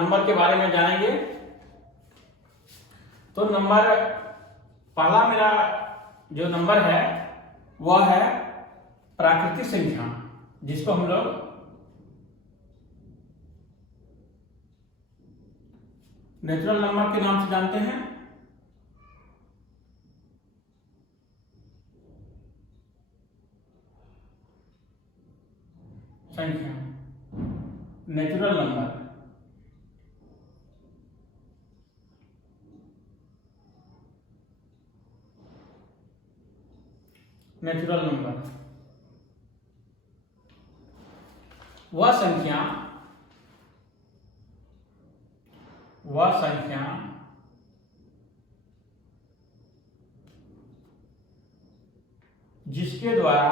Number के बारे में जानेंगे। तो नंबर पहला मेरा जो नंबर है वह है प्राकृतिक संख्या, जिसको हम लोग नेचुरल नंबर के नाम से जानते हैं। संख्या, नेचुरल नंबर। नेचुरल नंबर वह संख्या जिसके द्वारा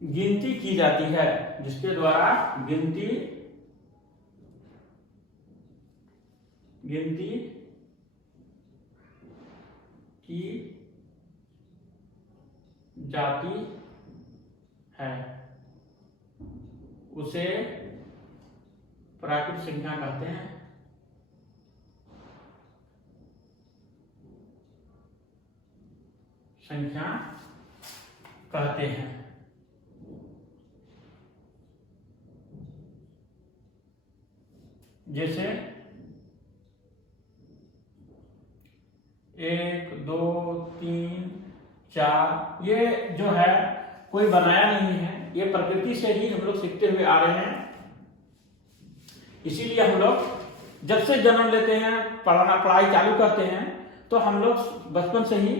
गिनती की जाती है, जिसके द्वारा गिनती की जाती है, उसे प्राकृतिक संख्या कहते हैं। संख्या कहते हैं। जैसे 1 2 3 4, ये जो है कोई बनाया नहीं है, ये प्रकृति से ही हम लोग सीखते हुए आ रहे हैं। इसीलिए हम लोग जब से जन्म लेते हैं, पढ़ाई चालू करते हैं, तो हम लोग बचपन से ही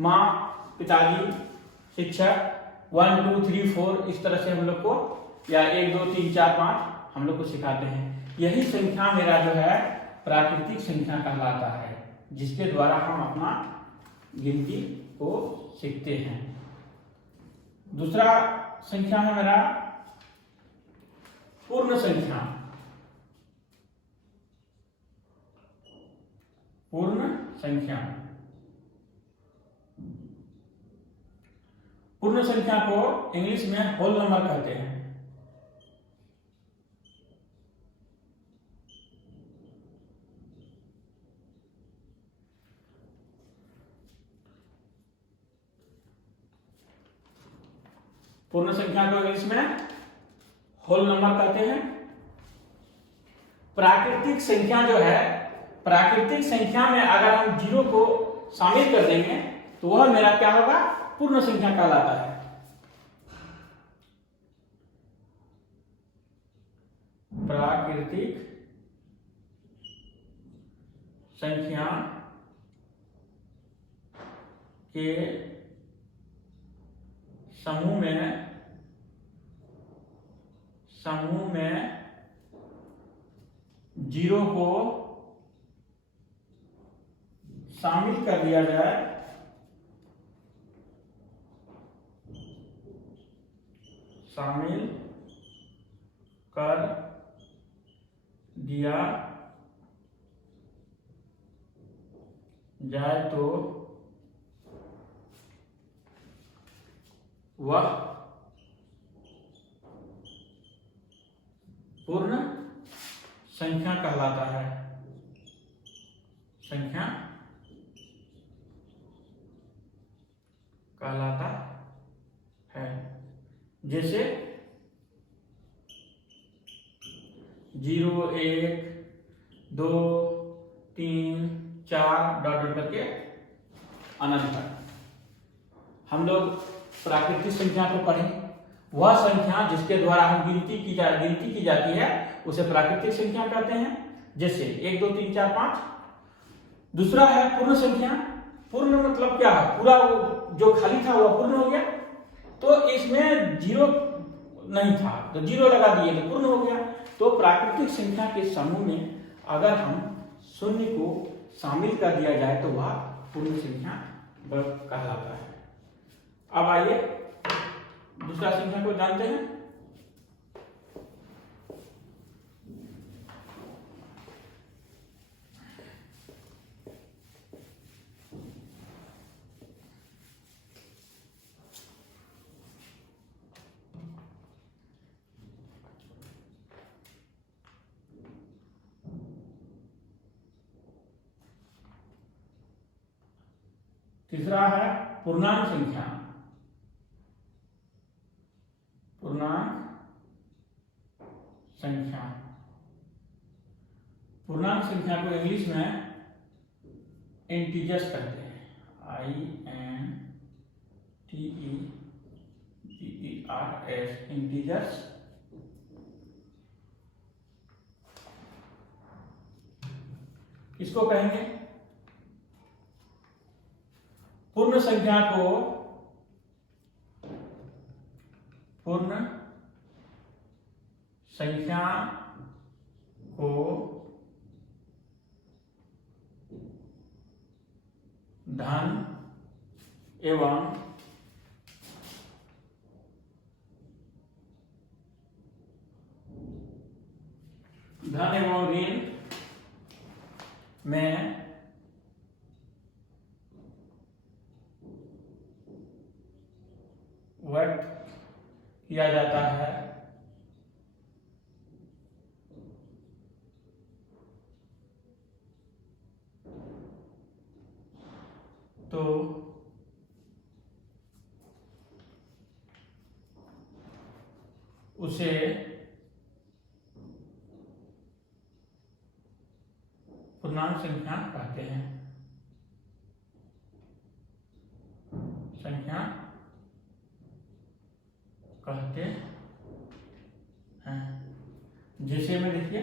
माँ, पिताजी, शिक्षक 1 2 3 4 इस तरह से हम लोग को, या 1 2 3 4 5 हम लोग को सिखाते हैं। यही संख्या मेरा जो है प्राकृतिक संख्या कहलाता है, जिसके द्वारा हम अपना गिनती को सीखते हैं। दूसरा संख्या है मेरा पूर्ण संख्या। पूर्ण संख्या, पूर्ण संख्या को इंग्लिश में होल नंबर कहते हैं। पूर्ण संख्या को इंग्लिश में होल नंबर कहते हैं। प्राकृतिक संख्या जो है, प्राकृतिक संख्या में अगर हम 0 को शामिल कर देंगे तो वह मेरा क्या होगा, पूर्ण संख्या कहलाता है। प्राकृतिक संख्या के समूह में 0 को शामिल कर दिया जाए तो वह पूर्ण संख्या कहलाता है। संख्या कहलाता है। जैसे 0 1 2 3 4 डॉट डॉट करके अनंत तक। हम लोग प्राकृतिक संख्या को पढ़ें। वह संख्या जिसके द्वारा हम गिनती की जाती है उसे प्राकृतिक संख्या कहते हैं। जैसे 1 2 3 4 5। दूसरा है पूर्ण संख्या। पूर्ण मतलब क्या है, पूरा वो जो खाली था वह पूर्ण हो गया। तो इसमें 0 नहीं था तो 0 लगा दिए तो पूर्ण हो गया। तो प्राकृतिक संख्या के समूह में अगर हम 0 को शामिल कर दिया जाए तो वह पूर्ण संख्या कहलाता है। अब आइए दूसरा संख्या को जानते हैं। तीसरा है पूर्णांक संख्या। पूर्णांक संख्या, पूर्णांक संख्या को इंग्लिश में इंटीजर्स कहते हैं, INTEGERS, इंटीजर्स। इसको कहेंगे पूर्ण संख्या को, पूर्ण संख्या को धन एवं ऋण में व्यक्त किया जाता है, तो उसे पूर्णांक संख्या कहते हैं। संख्या कहते हैं। जैसे में देखिए,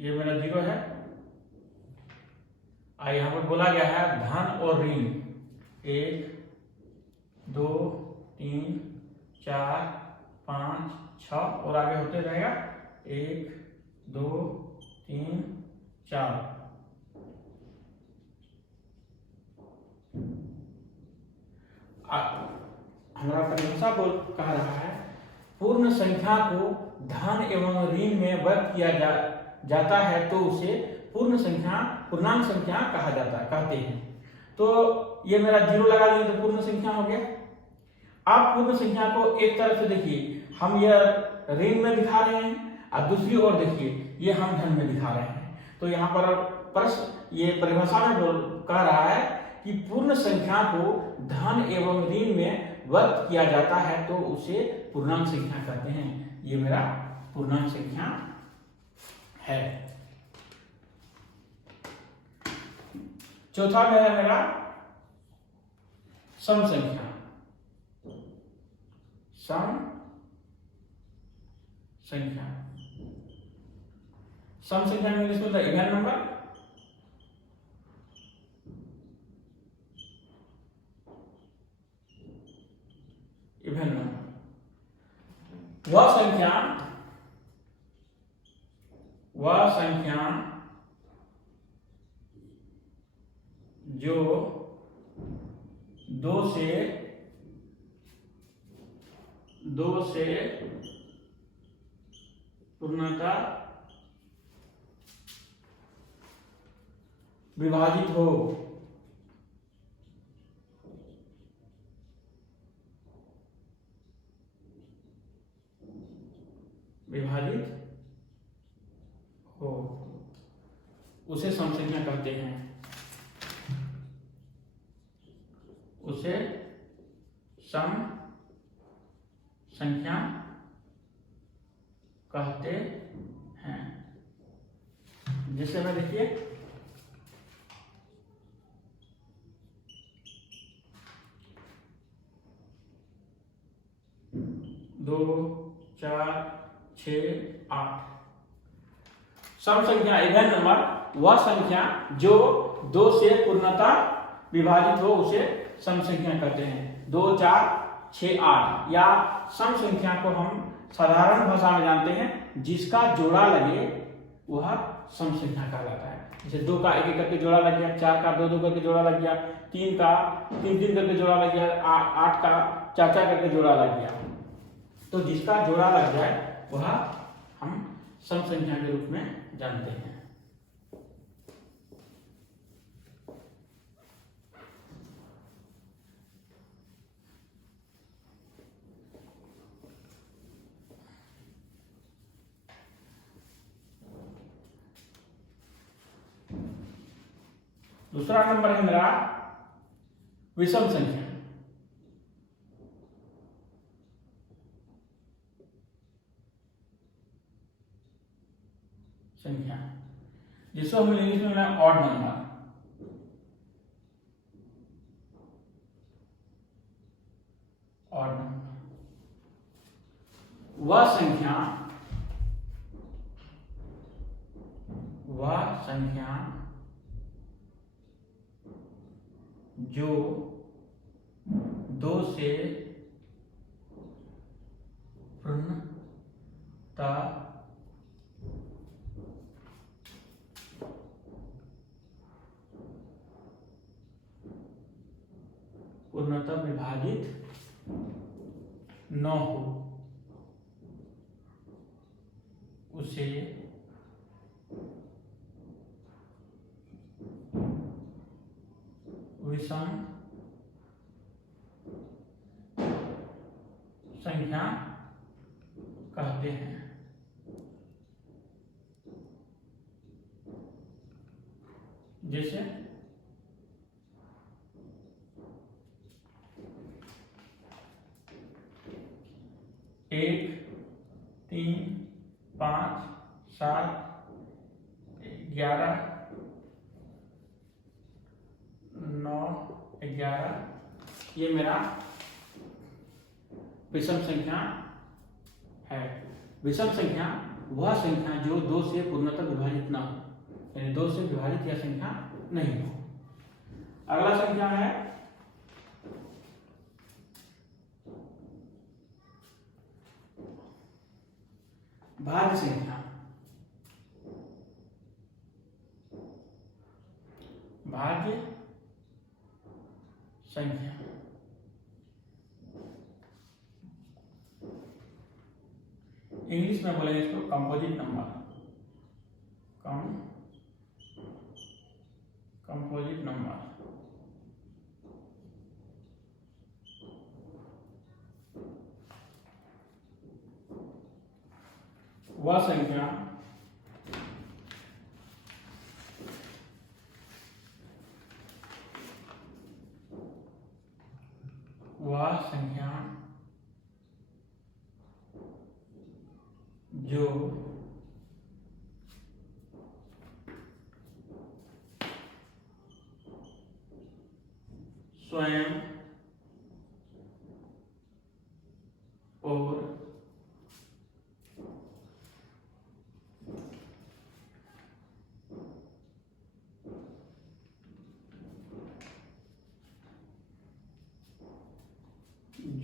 ये मेरा 0 है, यहां पर बोला गया है धन और ऋण 1 2 3 4 5 6 और आगे होते रहेगा 1 2 3 4। हमारा परिभाषा को कह रहा है पूर्ण संख्या को धन एवं ऋण में व्यक्त किया जाता है तो उसे पूर्ण संख्या, पूर्णांक संख्या कहा जाता है, कहते हैं। तो ये मेरा 0 लगा दिए तो पूर्ण संख्या हो गया। आप पूर्ण संख्या को एक तरफ से देखिए, हम यह ऋण में दिखा रहे हैं और दूसरी ओर देखिए ये हम धन में दिखा रहे हैं। तो यहाँ पर प्रश्न ये परिभाषा में कह रहा है कि पूर्ण संख्या को धन एवं ऋण में व्यक्त किया जाता है तो उसे पूर्णांक संख्या कहते हैं। ये मेरा पूर्णांक संख्या है। चौथा में है मेरा सम संख्या। सम संख्या, सम संख्या में इंग्लिश में होता है इवन नंबर। इवन नंबर वह संख्या जो 2 से पूर्णतः विभाजित हो। उसे सम संख्या कहते हैं। उसे सम संख्या कहते हैं। जिससे में देखिए 2 4 6 8। सम संख्या इवन नंबर वह संख्या जो 2 से पूर्णतः विभाजित हो उसे सम संख्या कहते हैं। 2 4 6 8 या सम संख्या को हम साधारण भाषा में जानते हैं जिसका जोड़ा लगे वह सम संख्या कहलाता है। जैसे 2 का 1 करके जोड़ा लग गया, 4 का 2 2 करके जोड़ा लग गया, 3 का 3 3 करके जोड़ा लग गया, 8 का 4 4 करके जोड़ा लग गया। तो जिसका जोड़ा लग जाए वह हम सम संख्या के रूप में जानते हैं। दूसरा नंबर है मेरा विषम संख्या। संख्या जिसको हम इंग्लिश में ऑड नंबर। ऑड नंबर वह संख्या जो 2 से पूर्णतः विभाजित न हो उसे विषम संख्या कहते हैं। जैसे 1, 3, 5, 7, 11, 9, 11 ये मेरा विषम संख्या है। विषम संख्या वह संख्या जो 2 से पूर्णतः विभाजित ना हो, यानी 2 से विभाजित यह संख्या नहीं हो। अगला संख्या है भाज्य संख्या। भाज्य संख्या इंग्लिश में बोलेंगे इसको कंपोजिट नंबर। कंपोजिट नंबर वह संख्या जो स्वयं और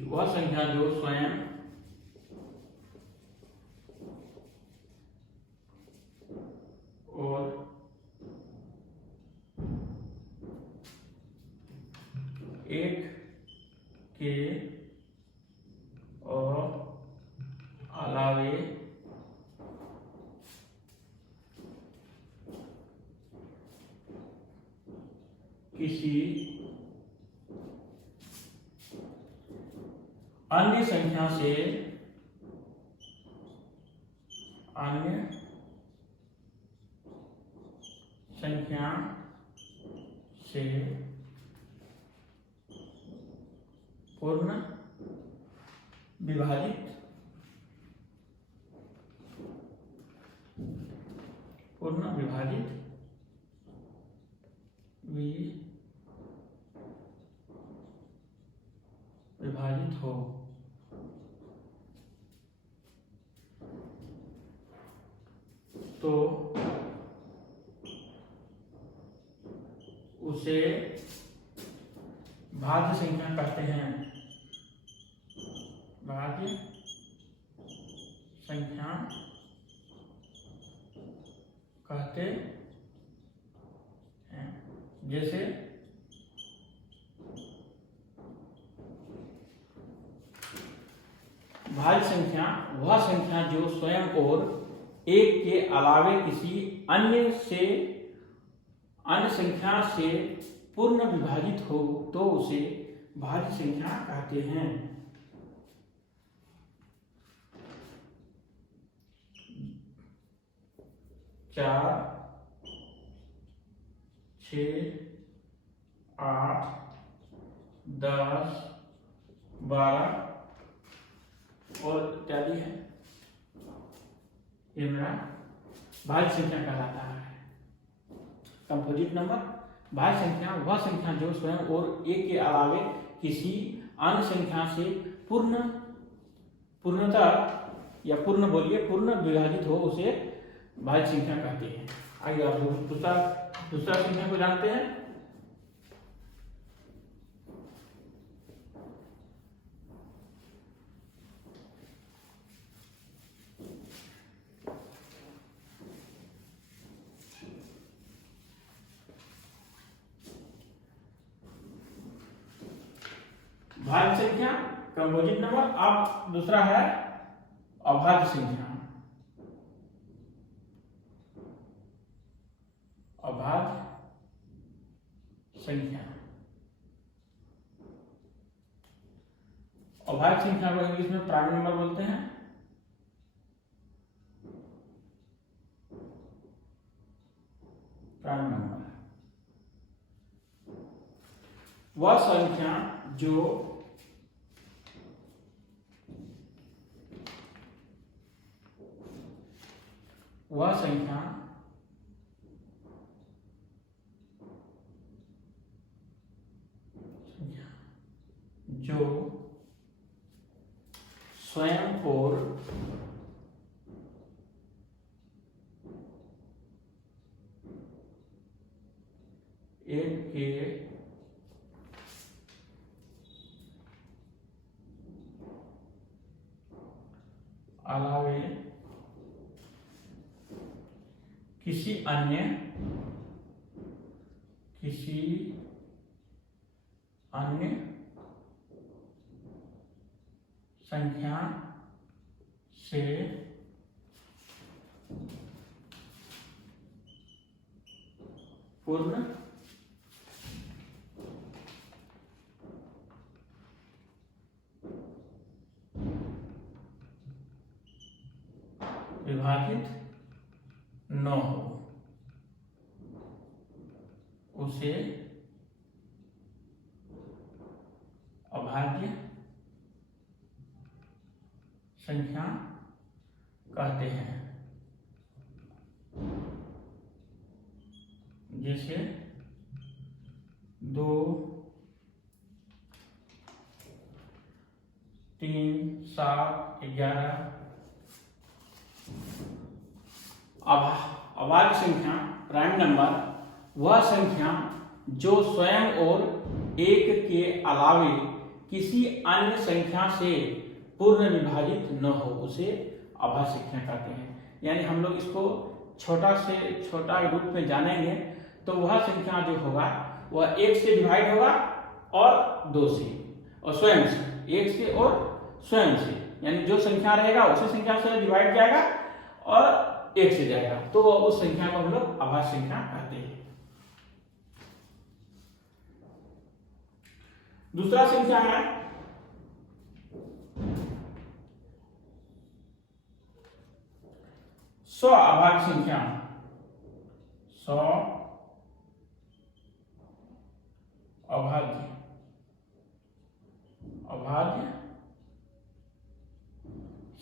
वह संख्या जो स्वयं और एक के अलावे किसी अन्य संख्या से पूर्ण विभाजित विभाजित हो। तो उसे भाज्य संख्या कहते हैं। भाज्य संख्या कहते हैं। जैसे भाज्य संख्या वह संख्या जो स्वयं और एक के अलावे किसी अन्य संख्या से पूर्ण विभाजित हो तो उसे भाज्य संख्या कहते हैं। चार, 6, 8, 10, 12 और इत्यादि है। ये मेरा भाज्य संख्या कहलाता है। कंपोजिट नंबर भाज्य संख्या वह संख्या जो स्वयं और एक के अलावे किसी अन्य संख्या से पूर्णतः या पूर्ण विभाजित हो उसे भाज्य संख्या कहते हैं। आइए आप लोग दूसरा संख्या को जानते हैं। भाज्य संख्या कंपोजिट नंबर। अब दूसरा है अभाज्य संख्या। अभाज्य संख्या अभाज्य संख्या को इंग्लिश में प्राइम नंबर बोलते हैं। प्राइम नंबर वह संख्या जो स्वयं और एक के अलावे किसी अन्य संख्या से पूर्ण विभाजित न हो उसे अभाज्य संख्या कहते हैं। जैसे 2, 3, 7, 11। अभाज्य संख्या प्राइम नंबर वह संख्या जो स्वयं और एक के अलावे किसी अन्य संख्या से पूर्ण विभाजित न हो उसे अभाज्य संख्या कहते हैं। यानी हम लोग इसको छोटा से छोटा रूप में जानेंगे तो वह संख्या जो होगा वह एक से डिवाइड होगा और 2 से और स्वयं से, एक से और स्वयं से, यानी जो संख्या रहेगा उसी संख्या से डिवाइड जाएगा और एक से जाएगा, तो उस संख्या को हम लोग अभाज्य संख्या कहते हैं। दूसरा संख्या है स्व अभाज्य संख्या। स्व अभाज्य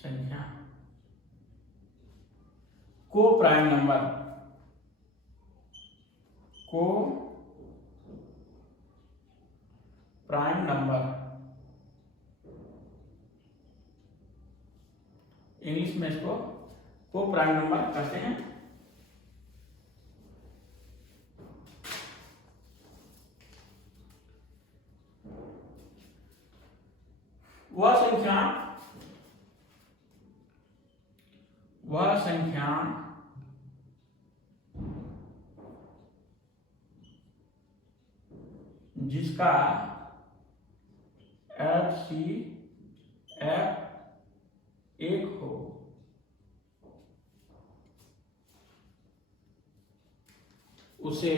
संख्या को प्राइम नंबर इंग्लिश में इसको को प्राइम नंबर कहते हैं। वह संख्या जिसका FCF 1 हो उसे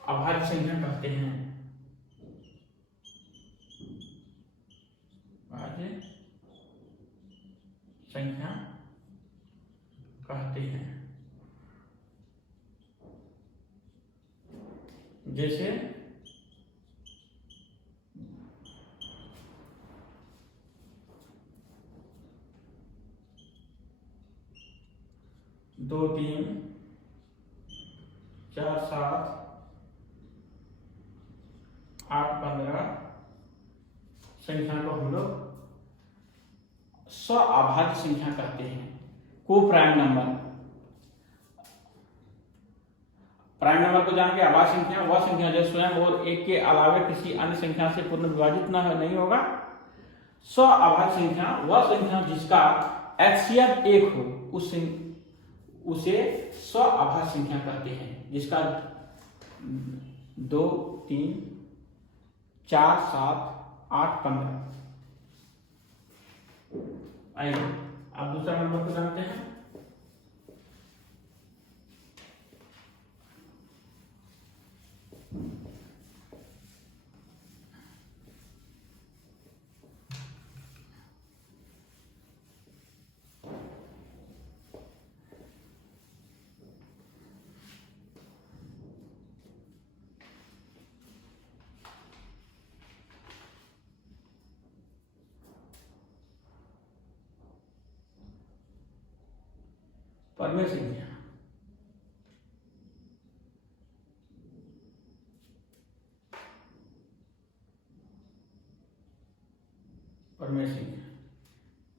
अभाज्य संख्या कहते हैं। जैसे दो तीन चार सात 8 15 संख्या को हम लोग स्वाभाज्य संख्या कहते हैं। को प्राइम नंबर, प्राइम नंबर को जान के अभाज्य संख्या वह संख्या जो स्वयं और एक के अलावा किसी अन्य संख्या से पूर्ण विभाजित नहीं होगा। स्वाभाज्य संख्या वह संख्या जिसका एचसीएफ 1 हो, उसे स्वाभाज्य संख्या कहते हैं। जिसका 2 3 4 7 8 15। आइए अब दूसरा नंबर को जानते हैं। परमेय संख्या, परमेय संख्या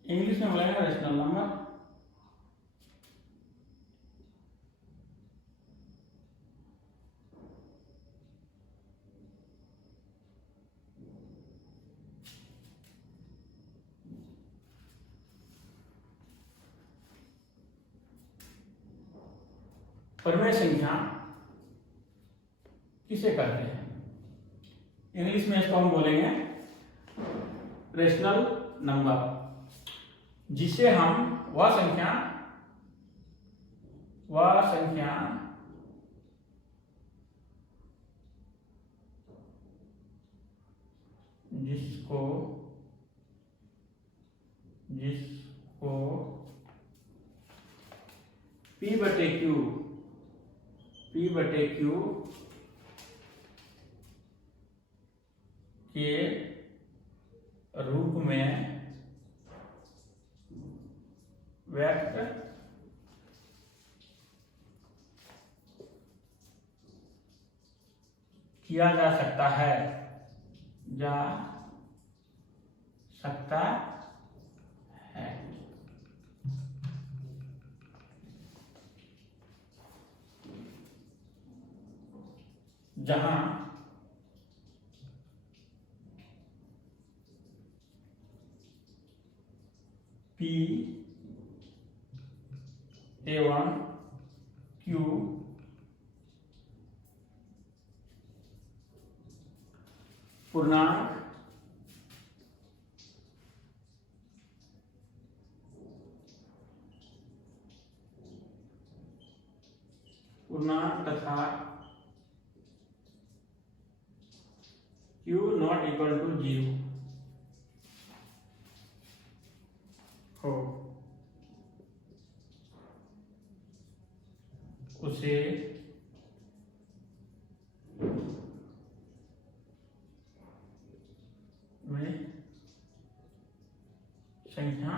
इंग्लिश में बोलेंगे रेशनल नंबर। परमेय संख्या किसे कहते हैं? इंग्लिश में इसको हम बोलेंगे रेशनल नंबर, जिसे हम वह संख्या जिसको P/Q के रूप में व्यक्त किया जा सकता है, जहां P एवं Q पूर्णांक तथा Q नॉट इक्वल टू 0 हो, उसे में संख्या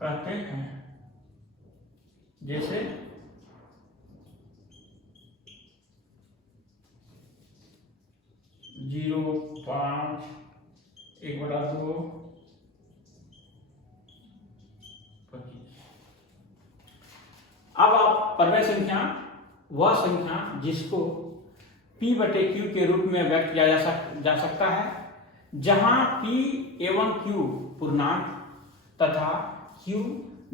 कहते हैं। जैसे 0 5 1/2 25। अब आप परमेय संख्या वह संख्या जिसको P/Q के रूप में व्यक्त किया जा सकता है, जहां P एवं Q पूर्णांक तथा Q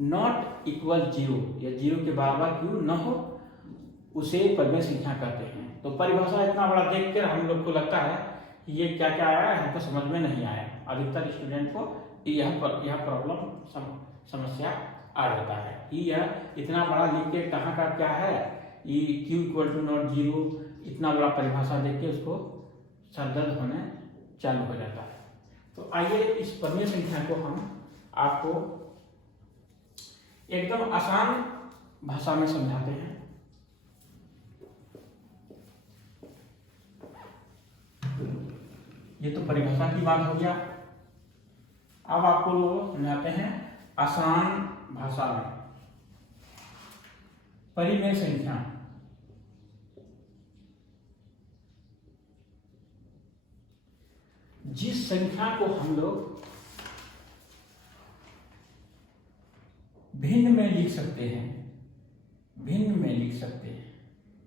नॉट इक्वल 0 या 0 के बराबर Q न हो, उसे परमेय संख्या कहते हैं। तो परिभाषा इतना बड़ा देखकर हम लोग को लगता है कि ये क्या क्या आया है, हमको समझ में नहीं आया। अधिकतर स्टूडेंट को यह प्रॉब्लम समस्या आ जाता है कि यह इतना बड़ा लिख के कहाँ का क्या है, ये Q इक्वल टू नॉट 0, इतना बड़ा परिभाषा देख के उसको सरदर्द होने चालू हो जाता है। तो आइए इस परमेय संख्या को हम आपको एकदम आसान भाषा में समझाते हैं। ये तो परिभाषा की बात हो गया। अब आपको समझाते हैं आसान भाषा में परिमेय संख्या। जिस संख्या को हम लोग भिन्न में लिख सकते हैं, भिन्न में लिख सकते हैं,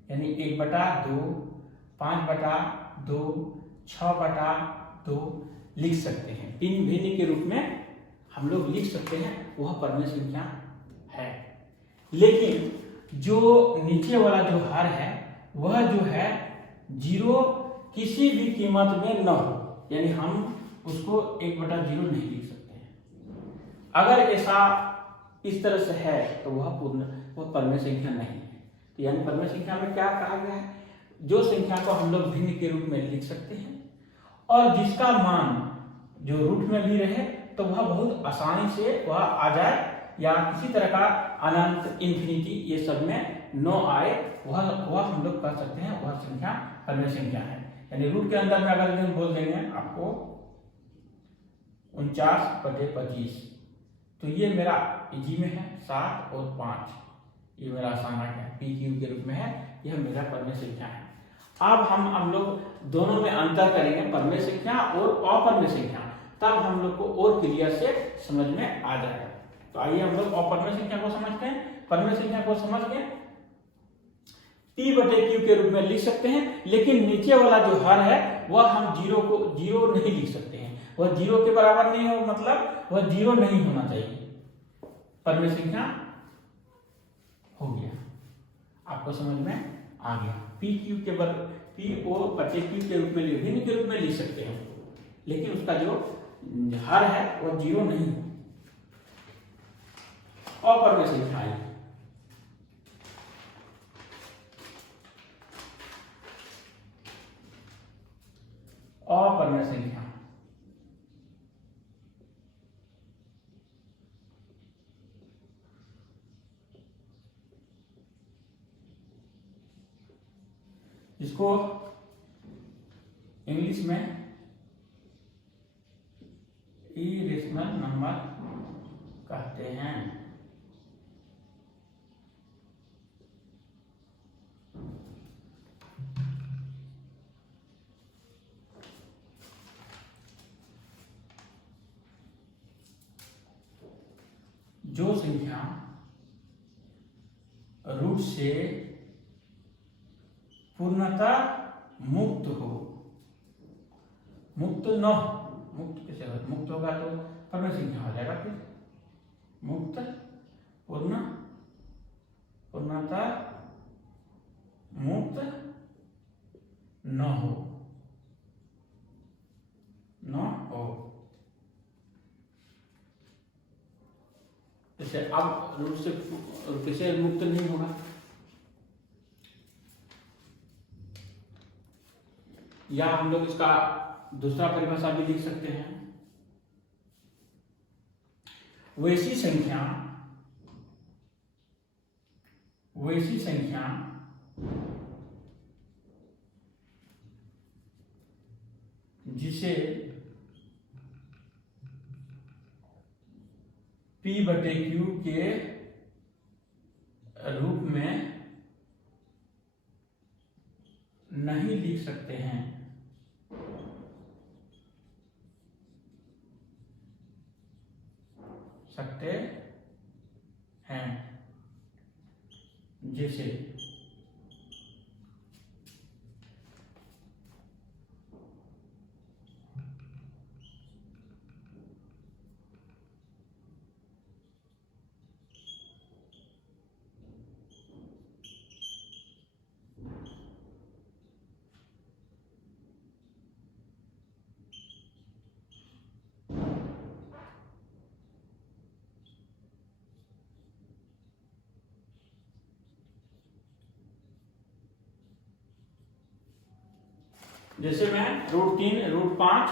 यानी 1/2, 5/2, 6/2 लिख सकते हैं, भिन्न भिन्न के रूप में हम लोग लिख सकते हैं, वह परिमेय संख्या है। लेकिन जो नीचे वाला जो हर है वह जो है 0 किसी भी कीमत में न हो, यानी हम उसको 1/0 नहीं लिख सकते हैं। अगर ऐसा इस तरह से है तो वह परिमेय संख्या नहीं है। तो यानी परिमेय संख्या में क्या कहा गया है, जो संख्या को हम लोग भिन्न के रूप में लिख सकते हैं और जिसका मान जो रूट में भी रहे तो वह बहुत आसानी से वह आ जाए, या किसी तरह का अनंत इन्फिनिटी ये सब में न आए, वह हम लोग कह सकते हैं वह संख्या परिमेय संख्या है। यानी रूट के अंदर में अगर हम बोल देंगे आपको 49/25, तो ये मेरा इजी में है 7 और 5, ये मेरा आसानक है, PQ के रूप में है, यह मेरा परिमेय संख्या है। अब हम लोग दोनों में अंतर करेंगे, परिमेय संख्या और अपरिमेय संख्या, तब हम लोग को और क्लियर से समझ में आ जाएगा। तो आइए हम लोग अपरिमेय संख्या को समझते हैं। परिमेय संख्या को समझ के P/Q के रूप में लिख सकते हैं, लेकिन नीचे वाला जो हर है वह हम 0 नहीं लिख सकते हैं, वह 0 के बराबर नहीं हो, मतलब वह 0 नहीं होना चाहिए। परिमेय संख्या हो गया, आपको समझ में आ गया। PQ के P/Q के रूप में भिन्न के रूप में लिख सकते हैं, लेकिन उसका जो हर है वह 0 नहीं हो। अपरिमेय संख्या आई, अपरिमेय संख्या इसको इंग्लिश में इरेशनल नंबर कहते हैं। जो संख्या रूट से पूर्णतः मुक्त हो, मुक्त न हो, मुक्त कैसे हो, मुक्त होगा तो परिमेय संख्या हो जाएगा। फिर मुक्त पूर्णतः मुक्त न हो, जैसे अब रूट से कैसे मुक्त नहीं होगा, या हम लोग इसका दूसरा परिभाषा भी लिख सकते हैं, वैसी संख्या जिसे P/Q के रूप में नहीं लिख सकते हैं, जैसे जैसे मैं √3, √5,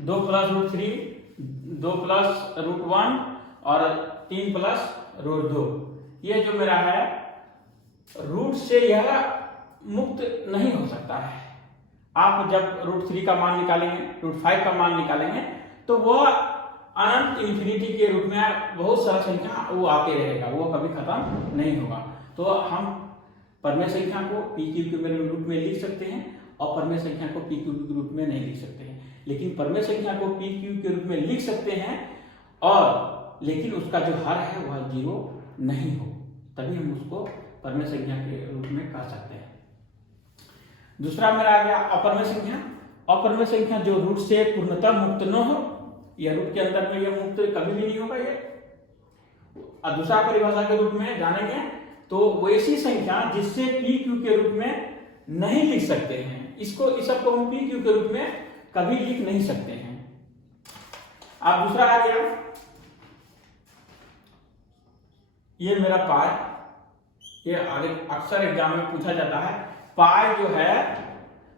2 + √3, 2 + √1 और 3 + √2, ये जो मेरा है रूट से यह मुक्त नहीं हो सकता है, आप जब √3 का मान निकालेंगे, √5 का मान निकालेंगे, तो वो अनंत इंफिनिटी के रूप में बहुत सारा संख्या वो आते रहेगा, वो कभी खत्म नहीं होगा। तो हम परमेय संख्या को पी क्यू के रूप में लिख सकते हैं और परमेय संख्या को पी क्यू के रूप में नहीं लिख सकते हैं। लेकिन परमेय संख्या को पी क्यू के रूप में लिख सकते हैं, और लेकिन उसका जो हर है वह 0 नहीं हो, तभी हम उसको परमेय संख्या के रूप में कह सकते हैं। दूसरा मेरा आ गया अपरमेय संख्या। अपरमेय संख्या जो रूट से पूर्णतः मुक्त न हो, यह रूट के अंदर में यह मुक्त कभी भी नहीं होगा ये। और दूसरा परिभाषा के रूप में जानेंगे तो वैसी संख्या जिससे पी क्यू के रूप में नहीं लिख सकते हैं, इसको इस सबको हम पी क्यू के रूप में कभी लिख नहीं सकते हैं। अब दूसरा आ गया, ये मेरा पाई, ये आगे अक्सर एग्जाम में पूछा जाता है। पाई जो है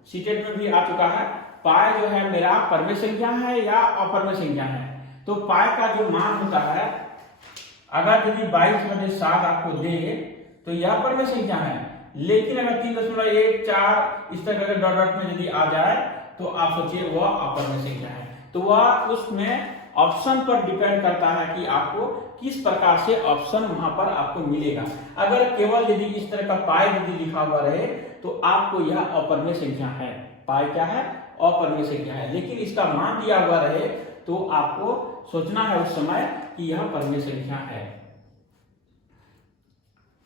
सीटेट में भी आ चुका है। पाई जो है मेरा परमेय संख्या है या अपरमेय संख्या है। तो पाई का जो मान होता है, अगर यदि 22/7 आपको दे तो यह परमेय संख्या है। लेकिन अगर 3.14 इस तरह के डॉट डॉट में यदि आ जाए तो आप सोचिए वह अपरमेय संख्या है। तो वह उसमें ऑप्शन पर डिपेंड करता है कि आपको किस प्रकार से ऑप्शन वहां पर आपको मिलेगा। अगर केवल यदि इस तरह का पाई यदि लिखा हुआ रहे तो आपको यह अपरमेय संख्या है। पाई क्या है? अपरमेय संख्या है। लेकिन इसका मान दिया हुआ रहे तो आपको सोचना है उस समय कि यह परमेय संख्या है।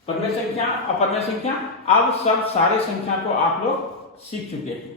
परमेय संख्या, अपरमेय संख्या, अब सब सारे संख्या को आप लोग सीख चुके हैं।